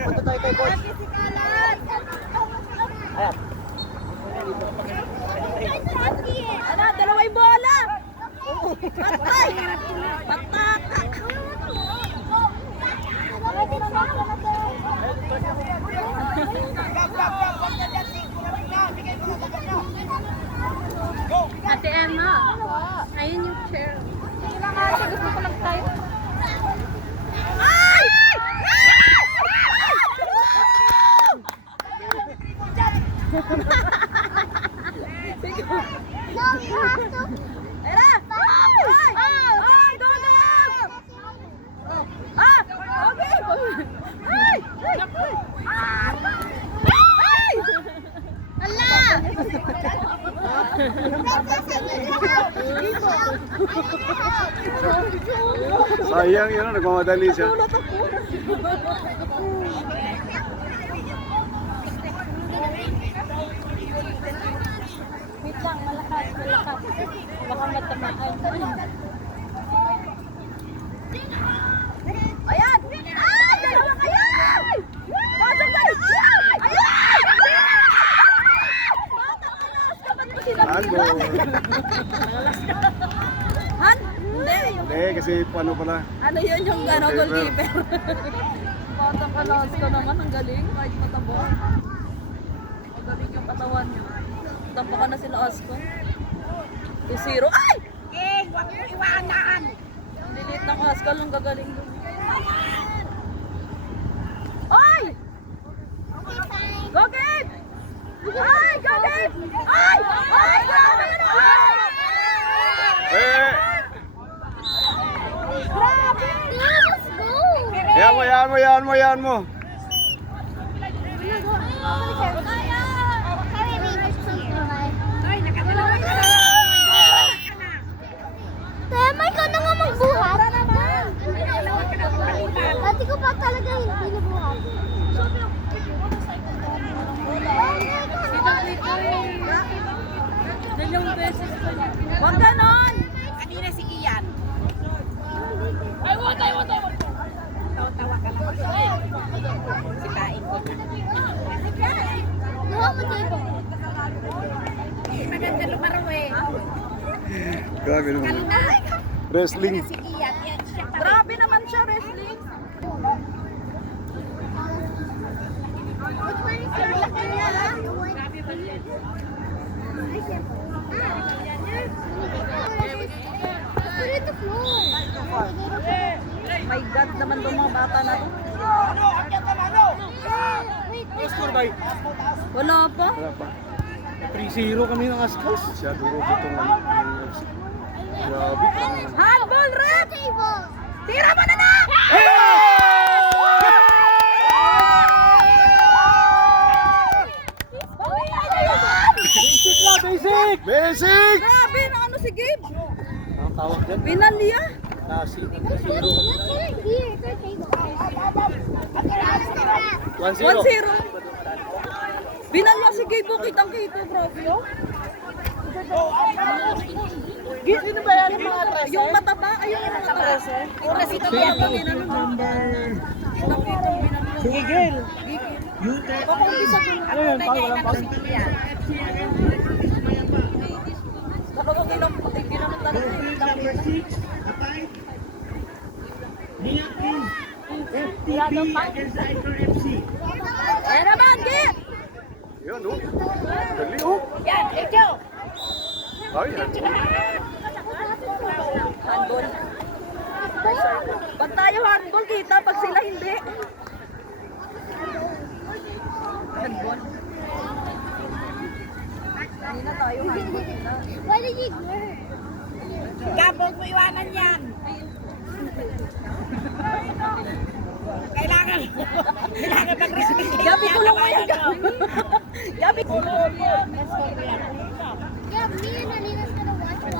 Punta tayo kay coach. Ayan. Ano, dalaway bola! Patay! Pataka! Ate Emma, ayun yung chair. Sige lang ate, gusto ko lang tayo. Ay! Sige. Era! Ay! Ay! Doon! Ah! Okay! Ay! Ay! Ala! Sayang yun, nagmamadali siya. Wait lang, malakas. Baka matamaan. Ayan! Ah! Dalawa kayo! Pasok kayo! Ayan! Matakalas ka! Ba't mo sila Handball. Han? Hindi. Hindi, kasi paano pala. Ano yun yung goalkeeper? Matakalas ka naman. Ang galing. Kahit matabo. Ang galing yung katawan niya. Tampakan na sila Asko. 2-0. Ay! Huwag mo iwanan! Ang lilit ng Asko. Ang gagaling doon. Ay! Go game! Ay! Go game! Ay! Ay! Grabe yun! Ay! Eh! Grabe! Let's go! Yan mo. Ay, nakadalawa ka na! Tema, ikaw na nga magbuhat. Nakadalawa ka na palitan! Dati ko pa talaga hindi nabuhat. Dalawang beses pa niya. Huwag ganon! Kanina si Ian. Ay, wag! Tawa-tawa ka lang. Sikain ko na. Buha mo tayo. Maganda lumaro eh. Grabe naman. Kanina. Wrestling. Si Ian. Yan siya pa rin. Grabe naman siya, wrestling. Which one is your favorite? Put it the floor. My God naman itong mga bata na to. Wait, Score by. Wala pa. Wala pa. 3-0 kami ng Ascos. Siya, duro itong grabe. Handball, rep! table. Tira mo na na! Basic lang, basic! Basic! Grabe na ano si Gabe. Ang tawag dyan, Binalya. Nasi. 0. Let's put it here. It's our table. 1-0. 1-0. Binalya si Gabe. Kitang-kita, grabe. Oh. Sino ba yan yung mga atrasa? Yung mataba, ayun yung mataba. Ora si Tabiaga, ginano. Kitang-kita, binalya. Sige, girl. Baka umpisa ko. Ano yun, Paul? Walang Paul? Baka ginano talaga. Ayan naman, Gabe! Yan, oh. Dali, oh. Yan, Echo! Ay, yan. Handball. Pag tayo handball, kita. Pag sila hindi. Handball. Hindi na tayo handball. Why did you ignore her? Gabog mo iwanan yan! Kailangan mag-respect. Gabi ko lang yan. Gabi ko lang yan. Yeah, me and Alina